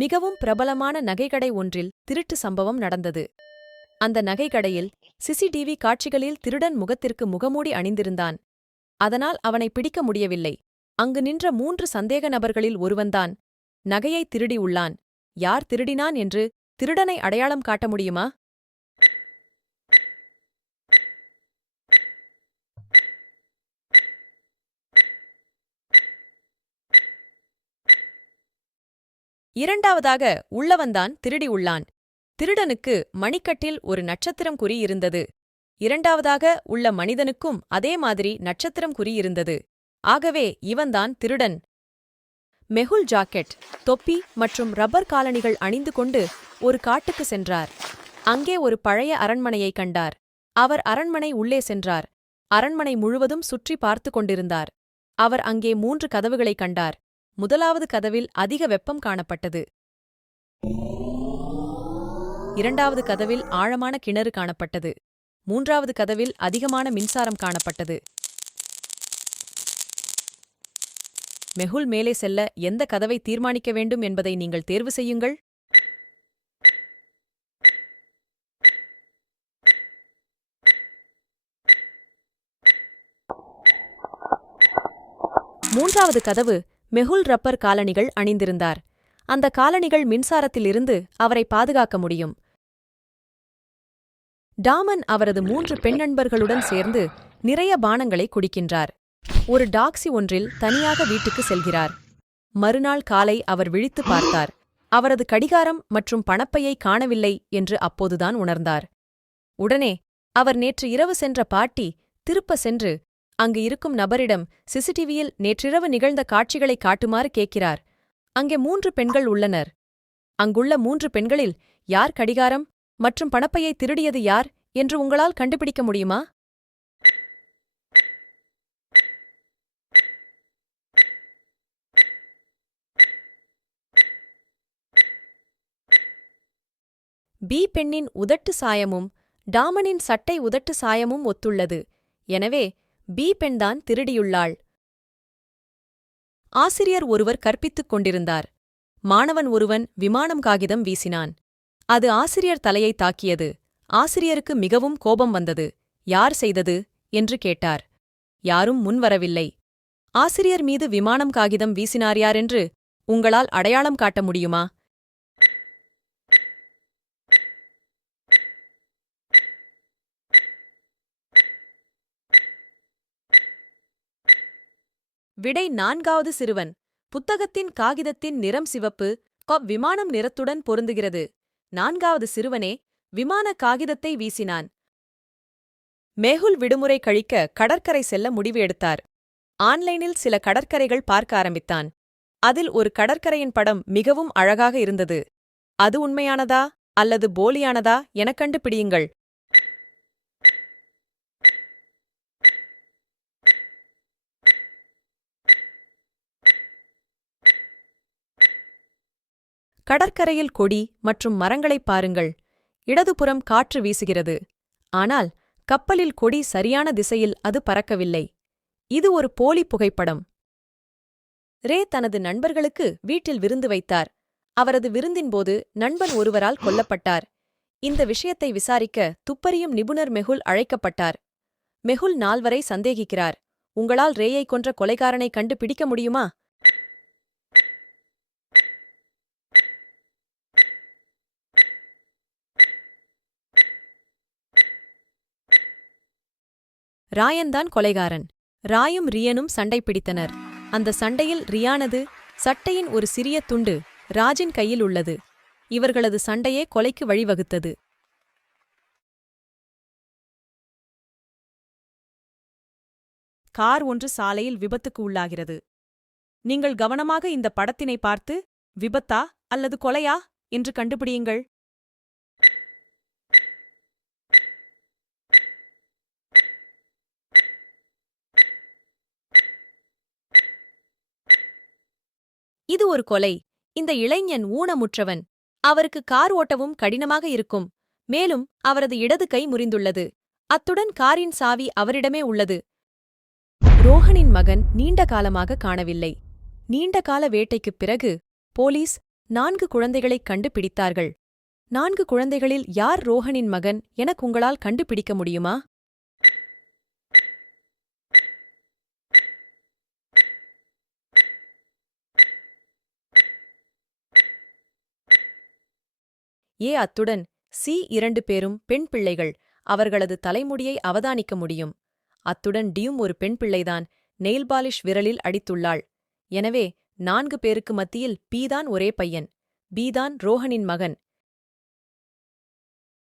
மிகவும் பிரபலமான நகைக்கடை ஒன்றில் திருட்டு சம்பவம் நடந்தது. அந்த நகைக்கடையில் சிசிடிவி காட்சிகளில் திருடன் முகத்திற்கு முகமூடி அணிந்திருந்தான். அதனால் அவனை பிடிக்க முடியவில்லை. அங்கு நின்ற 3 சந்தேக நபர்களில் ஒருவன்தான் நகையை திருடி உள்ளான். யார் திருடினான் என்று திருடனை அடையாளம் காட்ட முடியுமா? இரண்டாவதாக உள்ளவன்தான் திருடி உள்ளான். திருடனுக்கு மணிக்கட்டில் ஒரு நட்சத்திரம் குறி இருந்தது. இரண்டாவதாக உள்ள மனிதனுக்கும் அதே மாதிரி நட்சத்திரம் குறி இருந்தது. ஆகவே இவன்தான் திருடன். மெஹுல் ஜாக்கெட், தொப்பி மற்றும் ரப்பர் காலணிகள் அணிந்து கொண்டு ஒரு காட்டுக்கு சென்றார். அங்கே ஒரு பழைய அரண்மனையை கண்டார். அவர் அரண்மனை உள்ளே சென்றார். அரண்மனை முழுவதும் சுற்றி பார்த்து கொண்டிருந்தார். அவர் அங்கே 3 கதவுகளை கண்டார். முதலாவது கதவில் அதிக வெப்பம் காணப்பட்டது. இரண்டாவது கதவில் ஆழமான கிணறு காணப்பட்டது. மூன்றாவது கதவில் அதிகமான மின்சாரம் காணப்பட்டது. மெஹுல் மேலே செல்ல எந்த கதவை தீர்மானிக்க வேண்டும் என்பதை நீங்கள் தேர்வு செய்யுங்கள். மூன்றாவது கதவு மெஹுல் ரப்பர் காலணிகள் அணிந்திருந்தார். அந்த காலணிகள் மின்சாரத்திலிருந்து அவரை பாதுகாக்க முடியும். டாமன் அவரது 3 பெண் நண்பர்களுடன் சேர்ந்து நிறைய பானங்களை குடிக்கின்றார். ஒரு டாக்ஸி ஒன்றில் தனியாக வீட்டுக்கு செல்கிறார். மறுநாள் காலை அவர் விழித்து பார்த்தார். அவரது கடிகாரம் மற்றும் பணப்பையை காணவில்லை என்று அப்போதுதான் உணர்ந்தார். உடனே அவர் நேற்று இரவு சென்ற பார்ட்டி திருப்ப சென்று அங்கு இருக்கும் நபரிடம் சிசிடிவியில் நேற்றிரவு நிகழ்ந்த காட்சிகளை காட்டுமாறு கேட்கிறார். அங்கே 3 பெண்கள் உள்ளனர். அங்குள்ள 3 பெண்களில் யார் கடிகாரம் மற்றும் பணப்பையை திருடியது யார் என்று உங்களால் கண்டுபிடிக்க முடியுமா? பி பெண்ணின் உதட்டு சாயமும் டாமனின் சட்டை உதட்டு சாயமும் ஒத்துள்ளது. எனவே பி பெண்தான் திருடியுள்ளாள். ஆசிரியர் ஒருவர் கற்பித்துக் கொண்டிருந்தார். மாணவன் ஒருவன் விமானம் காகிதம் வீசினான். அது ஆசிரியர் தலையை தாக்கியது. ஆசிரியருக்கு மிகவும் கோபம் வந்தது. யார் செய்தது என்று கேட்டார். யாரும் முன்வரவில்லை. ஆசிரியர் மீது விமானம் காகிதம் வீசினார் யாரென்று உங்களால் அடையாளம் காட்ட முடியுமா? விடை 4வது சிறுவன். புத்தகத்தின் காகிதத்தின் நிறம் சிவப்பு, விமானம் நிறத்துடன் பொருந்துகிறது. 4வது சிறுவனே விமான காகிதத்தை வீசினான். மெஹுல் விடுமுறை கழிக்க கடற்கரை செல்ல முடிவு எடுத்தார். ஆன்லைனில் சில கடற்கரைகள் பார்க்க ஆரம்பித்தான். அதில் ஒரு கடற்கரையின் படம் மிகவும் அழகாக இருந்தது. அது உண்மையானதா அல்லது போலியானதா என கண்டுபிடியுங்கள். கடற்கரையில் கொடி மற்றும் மரங்களைப் பாருங்கள். இடதுபுறம் காற்று வீசுகிறது. ஆனால் கப்பலில் கொடி சரியான திசையில் அது பறக்கவில்லை. இது ஒரு போலி புகைப்படம். ரே தனது நண்பர்களுக்கு வீட்டில் விருந்து வைத்தார். அவரது விருந்தின்போது நண்பன் ஒருவரால் கொல்லப்பட்டார். இந்த விஷயத்தை விசாரிக்க துப்பறியும் நிபுணர் மெஹுல் அழைக்கப்பட்டார். மெஹுல் 4வரை சந்தேகிக்கிறார். உங்களால் ரேயை கொன்ற கொலைகாரனை கண்டுபிடிக்க முடியுமா? ராயன்தான் கொலைகாரன். ராயும் ரியனும் சண்டை பிடித்தனர். அந்த சண்டையில் ரியானது சட்டையின் ஒரு சிறிய துண்டு ராஜின் கையில் உள்ளது. இவர்களது சண்டையே கொலைக்கு வழிவகுத்தது. கார் ஒன்று சாலையில் விபத்துக்கு உள்ளாகிறது. நீங்கள் கவனமாக இந்த படத்தினை பார்த்து விபத்தா அல்லது கொலையா என்று கண்டுபிடியுங்கள். இது ஒரு கொலை. இந்த இளைஞன் ஊனமுற்றவன். அவருக்கு கார் ஓட்டவும் கடினமாக இருக்கும். மேலும் அவரது இடது கை முறிந்துள்ளது. அத்துடன் காரின் சாவி அவரிடமே உள்ளது. ரோஹனின் மகன் நீண்ட காலமாக காணவில்லை. நீண்ட கால வேட்டைக்குப் பிறகு போலீஸ் 4 குழந்தைகளைக் கண்டுபிடித்தார்கள். 4 குழந்தைகளில் யார் ரோஹனின் மகன் எனக் உங்களால் கண்டுபிடிக்க முடியுமா? அத்துடன் சி 2 பேரும் பெண் பிள்ளைகள். அவர்களது தலைமுடியை அவதானிக்க முடியும். அத்துடன் டியும் ஒரு பெண் பிள்ளைதான். நெயில் பாலிஷ் விரலில் அடித்துள்ளாள். எனவே 4 பேருக்கு மத்தியில் பி தான் ஒரே பையன். பி தான் ரோஹனின் மகன்